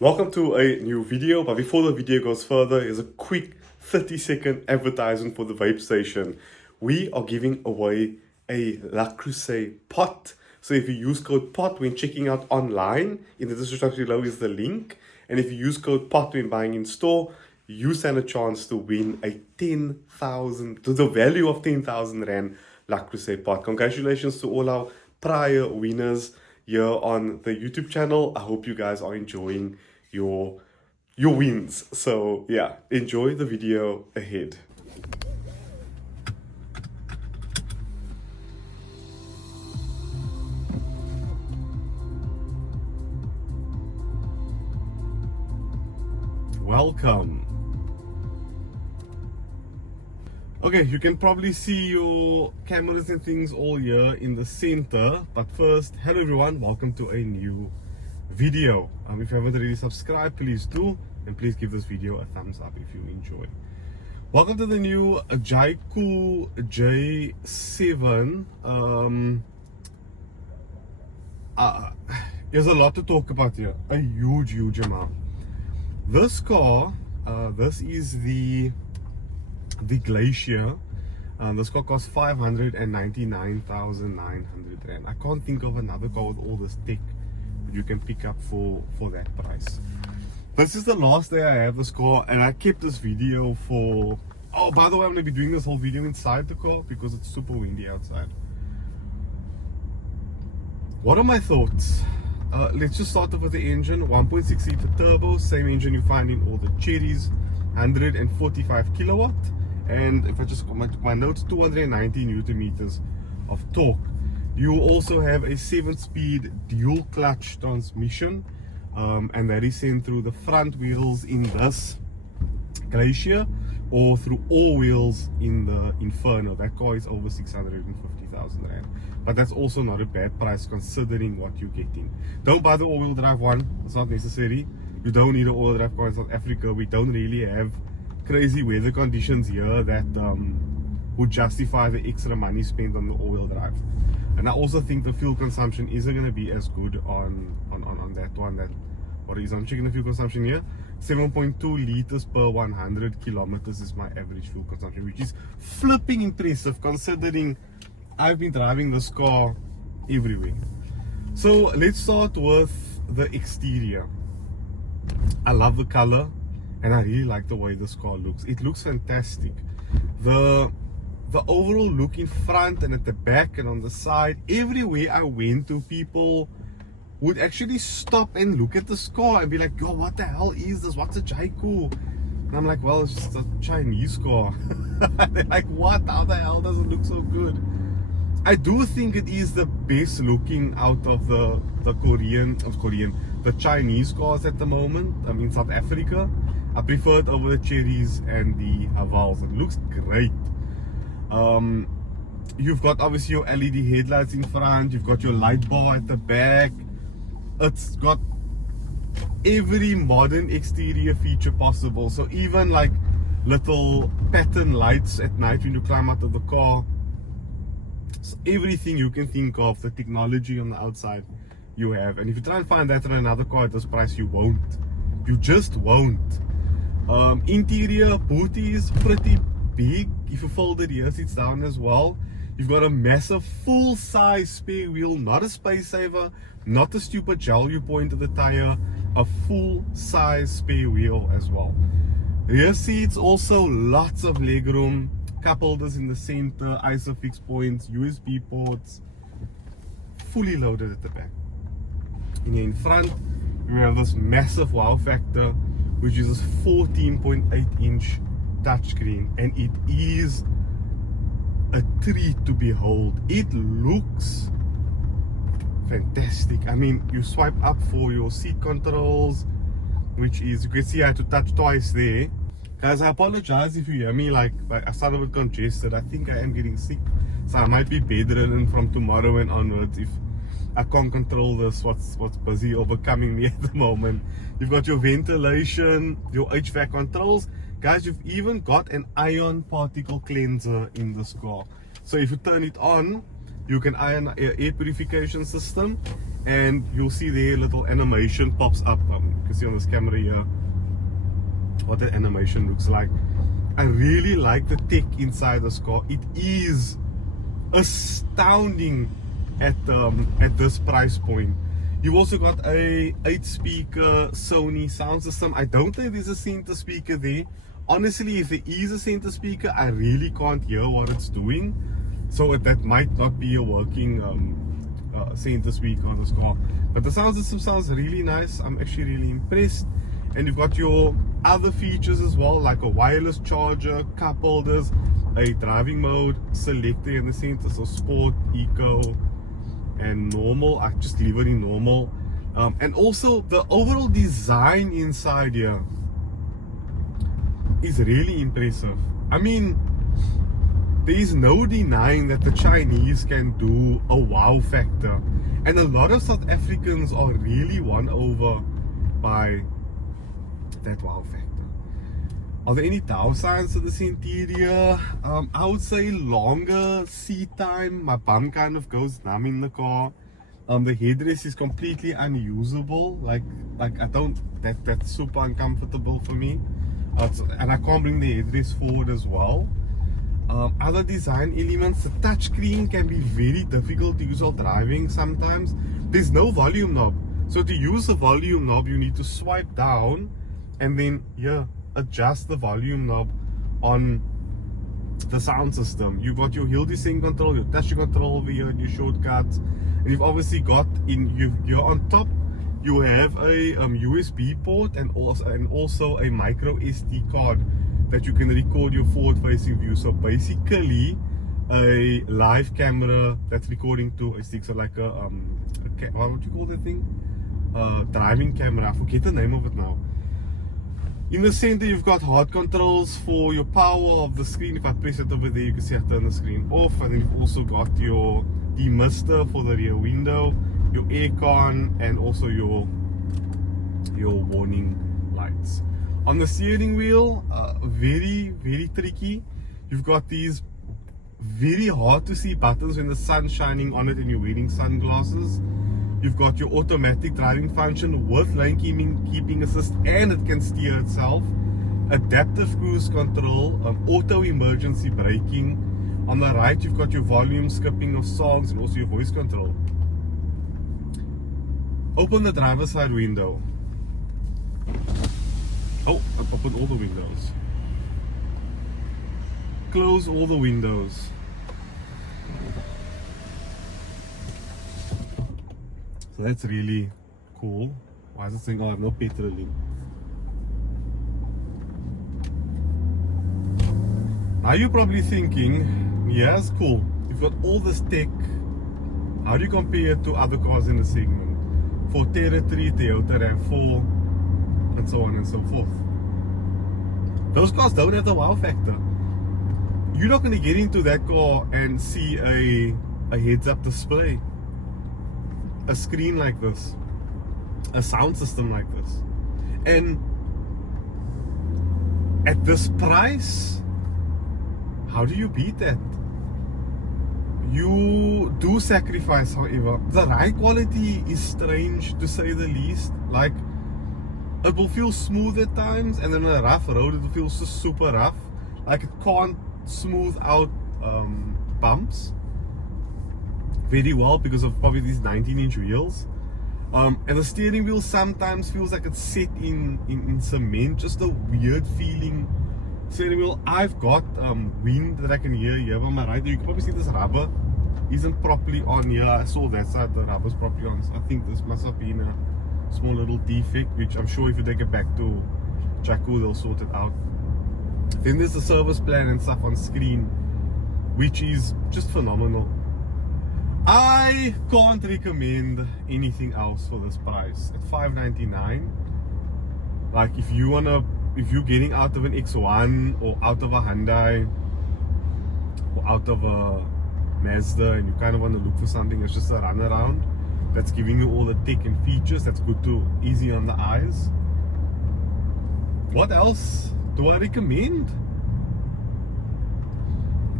Welcome to a new video, but before the video goes further, here's a quick 30-second advertisement for the VapeStation. We are giving away a La Crusette pot. So if you use code POT when checking out online, in the description below is the link. And if you use code POT when buying in store, you stand a chance to win a 10,000, to the value of 10,000 Rand La Crusette pot. Congratulations to all our prior winners here on the YouTube channel. I hope you guys are enjoying your wins. So yeah, enjoy the video ahead. Welcome. Okay, you can probably see your cameras and things all here in the center, but first, hello everyone, welcome to a new video. If you haven't already subscribed, please do, and please give this video a thumbs up if you enjoy. Welcome to the new Jaecoo J7. There's a lot to talk about here, a huge amount. This car, this is the Glacier. This car costs 599,900 Rand. I can't think of another car with all this tech you can pick up for that price. This is the last day I have this car, and I kept this video for, oh, by the way, I'm going to be doing this whole video inside the car because it's super windy outside. What are my thoughts? Let's just start off with the engine. 1.6 liter turbo, same engine you find in all the Cherries, 145 kilowatt, and if I just comment my notes, 290 newton meters of torque. You also have a 7-speed dual clutch transmission, and that is sent through the front wheels in this Glacier or through all wheels in the Inferno. That car is over 650,000 Rand, but that's also not a bad price considering what you're getting. Don't buy the all-wheel drive one, it's not necessary. You don't need an all-wheel drive car in South Africa. We don't really have crazy weather conditions here that would justify the extra money spent on the all-wheel drive. And I also think the fuel consumption isn't going to be as good on that one. I'm checking the fuel consumption here. 7.2 liters per 100 kilometers is my average fuel consumption, which is flipping impressive considering I've been driving this car everywhere. So let's start with the exterior. I love the color, and I really like the way this car looks. It looks fantastic. The overall look in front and at the back and on the side, everywhere I went to, people would actually stop and look at this car and be like, "Yo, what the hell is this? What's a Jaecoo?" And I'm like, "Well, it's just a Chinese car." They're like, "What? How the hell does it look so good?" I do think it is the best looking out of the Chinese cars at the moment. I mean, South Africa. I prefer it over the Cherries and the Havals. It looks great. You've got obviously your LED headlights in front. You've got your light bar at the back. It's got every modern exterior feature possible. So even like little pattern lights at night when you climb out of the car. So everything you can think of, the technology on the outside you have. And if you try and find that in another car at this price, you won't. You just won't. Interior booty is pretty big. If you fold the rear seats down as well, you've got a massive full-size spare wheel, not a space saver, not a stupid gel you point to the tire, a full-size spare wheel as well. Rear seats also lots of legroom, cup holders in the center, ISOFIX points, USB ports, fully loaded at the back. And in front, we have this massive wow factor, which is this 14.8 inch touchscreen, and it is a treat to behold. It looks fantastic. I mean, you swipe up for your seat controls, which is, you can see I had to touch twice there. Guys, I apologize if you hear me like I started with congested. I think I am getting sick, so I might be bedridden from tomorrow and onwards if I can't control this, what's busy overcoming me at the moment. You've got your ventilation, your HVAC controls. Guys, you've even got an ion particle cleanser in this car. So if you turn it on, you can ion air purification system. and you'll see there little animation pops up. You can see on this camera here what that animation looks like. I really like the tech inside this car. It is astounding at this price point. You've also got a 8-speaker Sony sound system. I don't think there's a center speaker there. Honestly, if there is a center speaker, I really can't hear what it's doing. So that might not be a working center speaker on this car. But the sound system sounds really nice. I'm actually really impressed. And you've got your other features as well, like a wireless charger, cup holders, a driving mode selector in the center, so sport, eco, and normal. I just leave it in normal. And also the overall design inside here is really impressive. I mean, there is no denying that the Chinese can do a wow factor, and a lot of South Africans are really won over by that wow factor. Are there any downsides to this interior? I would say longer seat time. My bum kind of goes numb in the car. The headrest is completely unusable. Like I don't, that's super uncomfortable for me. And I can't bring the headrest forward as well. Other design elements, the touchscreen can be very difficult to use while driving sometimes. There's no volume knob. So to use the volume knob, you need to swipe down and then adjust the volume knob on the sound system. You've got your hill descent control, your touch control over here, and your shortcuts. And you've obviously got you're on top, you have a USB port and also a micro SD card that you can record your forward facing view. So basically a live camera that's recording to a stick, so like a what would you call that thing? Driving camera. I forget the name of it now. In the center, you've got hard controls for your power of the screen. If I press it over there, you can see I turn the screen off. And then you've also got your demister for the rear window, your aircon, and also your warning lights. On the steering wheel, very, very tricky. You've got these very hard to see buttons when the sun's shining on it and you're wearing sunglasses. You've got your automatic driving function with lane keeping assist, and it can steer itself. Adaptive cruise control, auto emergency braking. On the right, you've got your volume skipping of songs and also your voice control. Open the driver's side window. Oh, I've opened all the windows. Close all the windows. So that's really cool. Why is it saying, oh, I have no petrol in? Now you're probably thinking, yeah, it's cool. You've got all this tech. How do you compare it to other cars in the segment? For Territory, Toyota RAV4, and so on and so forth. Those cars don't have the wow factor. You're not going to get into that car and see a heads-up display, a screen like this, a sound system like this. And at this price, how do you beat that? You do sacrifice, however. The ride quality is strange, to say the least. Like, it will feel smooth at times, and then on a rough road it will feel so super rough. Like, it can't smooth out bumps very well because of probably these 19-inch wheels. And the steering wheel sometimes feels like it's set in cement. Just a weird feeling steering wheel. I've got wind that I can hear here on my right. You can probably see this rubber isn't properly on here. I saw that side, the rubber's properly on. So I think this must have been a small little defect, which I'm sure if you take it back to Jaecoo, they'll sort it out. Then there's the service plan and stuff on screen, which is just phenomenal. I can't recommend anything else for this price at $599. Like, if you're getting out of an X1 or out of a Hyundai or out of a Mazda and you kind of want to look for something that's just a runaround, that's giving you all the tech and features, that's good to easy on the eyes. What else do I recommend?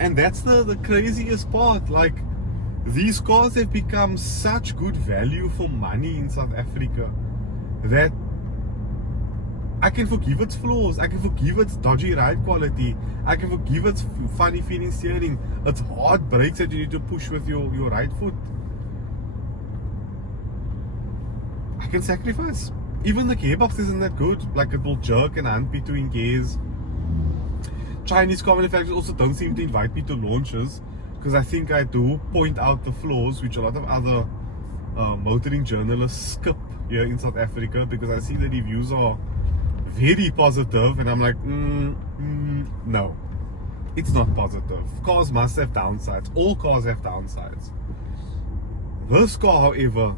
And that's the craziest part. Like, these cars have become such good value for money in South Africa that I can forgive its flaws, I can forgive its dodgy ride quality, I can forgive its funny feeling steering, its hard brakes that you need to push with your right foot. I can sacrifice. Even the gearbox isn't that good, like it will jerk and hunt between gears. Chinese car manufacturers also don't seem to invite me to launches, because I think I do point out the flaws which a lot of other motoring journalists skip here in South Africa, because I see the reviews are very positive and I'm like, no, it's not positive. Cars must have downsides. All cars have downsides. This car, however,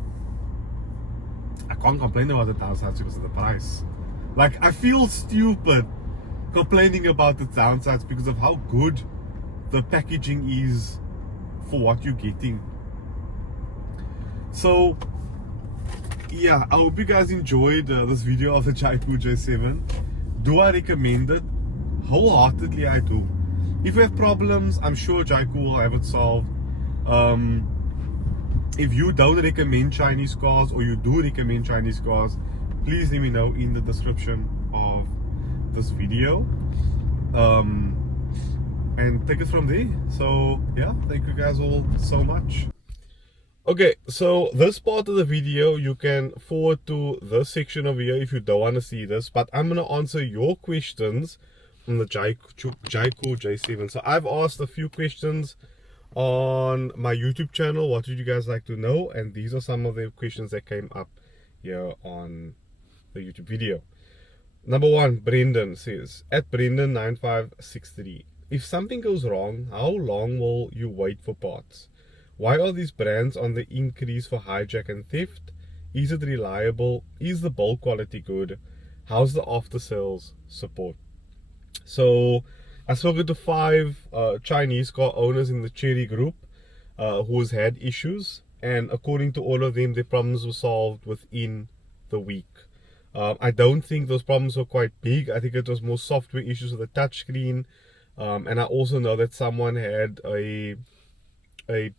I can't complain about the downsides because of the price. Like, I feel stupid complaining about the downsides because of how good the packaging is for what you're getting. So yeah, I hope you guys enjoyed this video of the Jaecoo J7. Do I recommend it? Wholeheartedly I do. If you have problems, I'm sure Jaecoo will have it solved. If you don't recommend Chinese cars, or you do recommend Chinese cars, please let me know in the description of this video, and take it from there. So yeah, thank you guys all so much. Okay, so this part of the video you can forward to this section over here if you don't want to see this, but I'm going to answer your questions on the Jaecoo J7. So I've asked a few questions on my YouTube channel, what would you guys like to know, and these are some of the questions that came up here on the YouTube video. Number one, Brendan says, at Brendan9563, if something goes wrong, how long will you wait for parts? Why are these brands on the increase for hijack and theft? Is it reliable? Is the build quality good? How's the after sales support? So I've spoken to 5 Chinese car owners in the Cherry group who's had issues, and according to all of them, their problems were solved within the week. I don't think those problems were quite big. I think it was more software issues with the touchscreen, and I also know that someone had a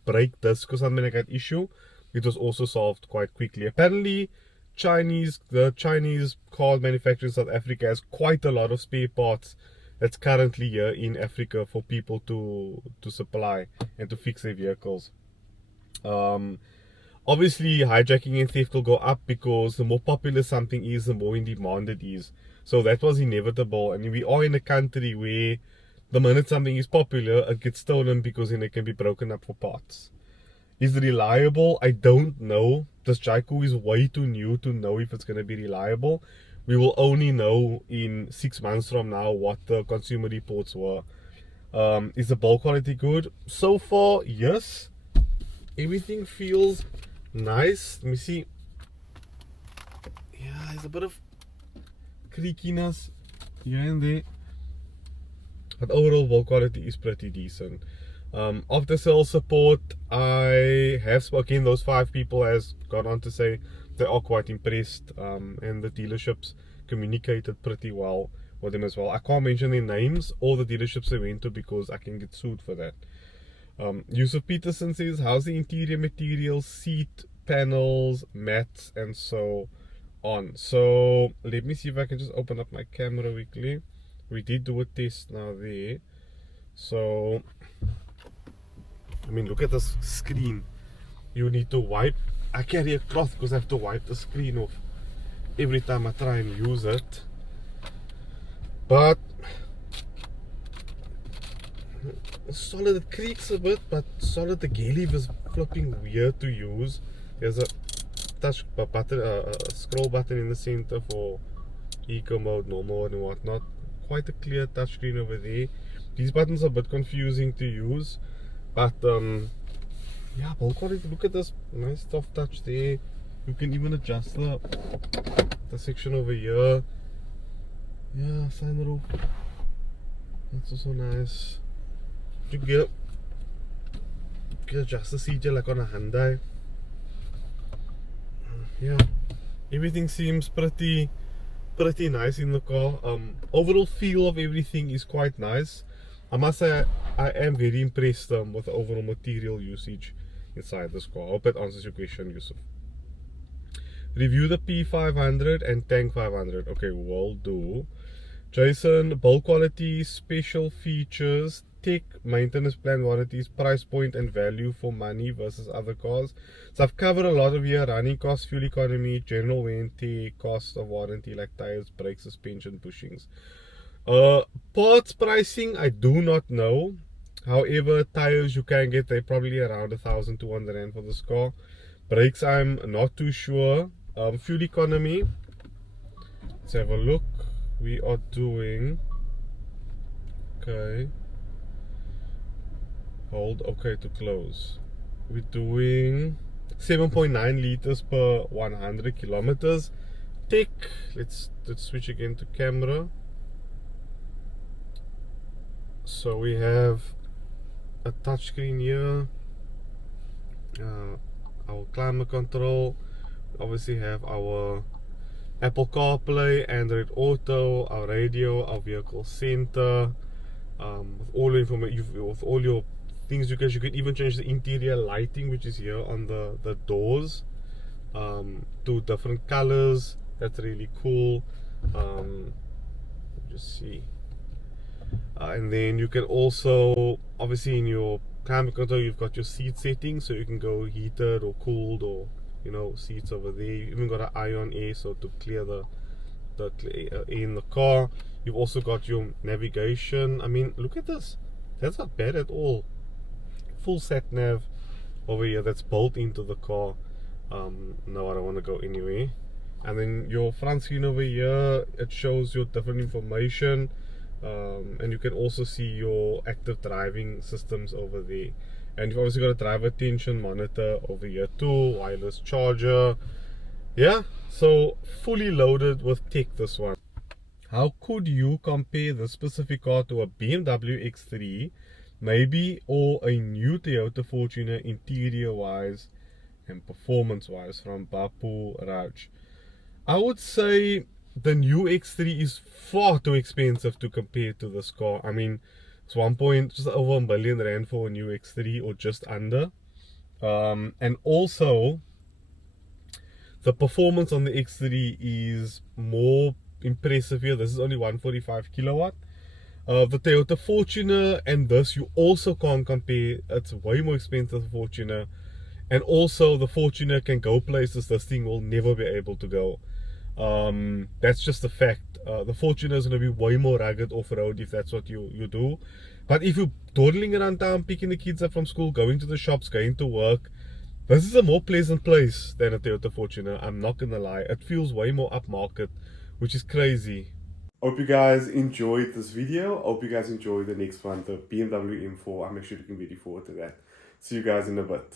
brake disc or something like that issue. It was also solved quite quickly. Apparently the Chinese car manufacturer in South Africa has quite a lot of spare parts that's currently here in Africa for people to supply and to fix their vehicles. Obviously hijacking and theft will go up because the more popular something is, the more in demand it is. So that was inevitable, and we are in a country where the minute something is popular, it gets stolen because then it can be broken up for parts. Is it reliable? I don't know. This Jaecoo is way too new to know if it's going to be reliable. We will only know in 6 months from now what the consumer reports were. Is the build quality good? So far, yes. Everything feels nice. Let me see. Yeah, there's a bit of creakiness here and there, but overall build quality is pretty decent. After sales support, I have spoken. Those 5 people has gone on to say they are quite impressed, and the dealerships communicated pretty well with them as well. I can't mention their names or the dealerships they went to because I can get sued for that. Yusuf Peterson says, how's the interior material, seat panels, mats, and so on? So let me see if I can just open up my camera quickly. We did do a test now there. So I mean, look at this screen. You need to wipe. I carry a cloth because I have to wipe the screen off every time I try and use it. But solid, it creaks a bit, but solid. The gear lever is flipping weird to use. There's a touch button, a scroll button in the center for eco mode, normal mode, and whatnot. Quite a clear touchscreen over there. These buttons are a bit confusing to use, but yeah, build quality. Look at this nice soft touch there. You can even adjust the section over here. Yeah, sunroof. That's also nice. You can adjust the seat like on a Hyundai. Yeah, everything seems pretty nice in the car. Overall feel of everything is quite nice. I must say I am very impressed with the overall material usage inside this car. I hope that answers your question, Yusuf. Review the P500 and Tank 500. Okay, will do. Jason, build quality, special features, tech, maintenance plan, warranties, price point and value for money versus other cars. So I've covered a lot of here: running costs, fuel economy, general wear and tear, cost of warranty like tires, brakes, suspension, bushings. Parts pricing, I do not know. However, tires you can get, they're probably around 1,200 rand for this car. Brakes, I'm not too sure. Fuel economy, let's have a look. We are doing, okay, hold, okay, to close. We're doing 7.9 liters per 100 kilometers. Tech, let's switch again to camera. So we have a touchscreen here, our climate control. Obviously have our Apple CarPlay, Android Auto, our radio, our vehicle center, with all the information, with all your things. You can even change the interior lighting, which is here on the doors, to different colors. That's really cool. Just see. And then you can also, obviously in your climate control, you've got your seat settings, so you can go heated or cooled, or seats over there. You even got an ion air, so to clear the air in the car. You've also got your navigation. I mean, look at this, that's not bad at all. Full sat nav over here that's built into the car. No, I don't want to go anywhere. And then your front screen over here, it shows your different information, and you can also see your active driving systems over there. And you've obviously got a driver attention monitor over here too, wireless charger. Yeah, so fully loaded with tech, this one. How could you compare this specific car to a BMW X3 maybe, or a new Toyota Fortuner interior wise and performance wise? From Bapu Raj. I would say the new X3 is far too expensive to compare to this car. I mean, it's just over R1 billion for a new X3, or just under. And also the performance on the X3 is more impressive here. This is only 145 kilowatt. The Toyota Fortuner and this, you also can't compare. It's way more expensive, the Fortuner. And also the Fortuner can go places this thing will never be able to go. That's just a fact. The Fortuner is going to be way more rugged off-road if that's what you do. But if you're dawdling around town, picking the kids up from school, going to the shops, going to work, this is a more pleasant place than a Toyota Fortuner. I'm not going to lie. It feels way more upmarket, which is crazy. Hope you guys enjoyed this video. Hope you guys enjoy the next one, the BMW M4. I'm actually looking really forward to that. See you guys in a bit.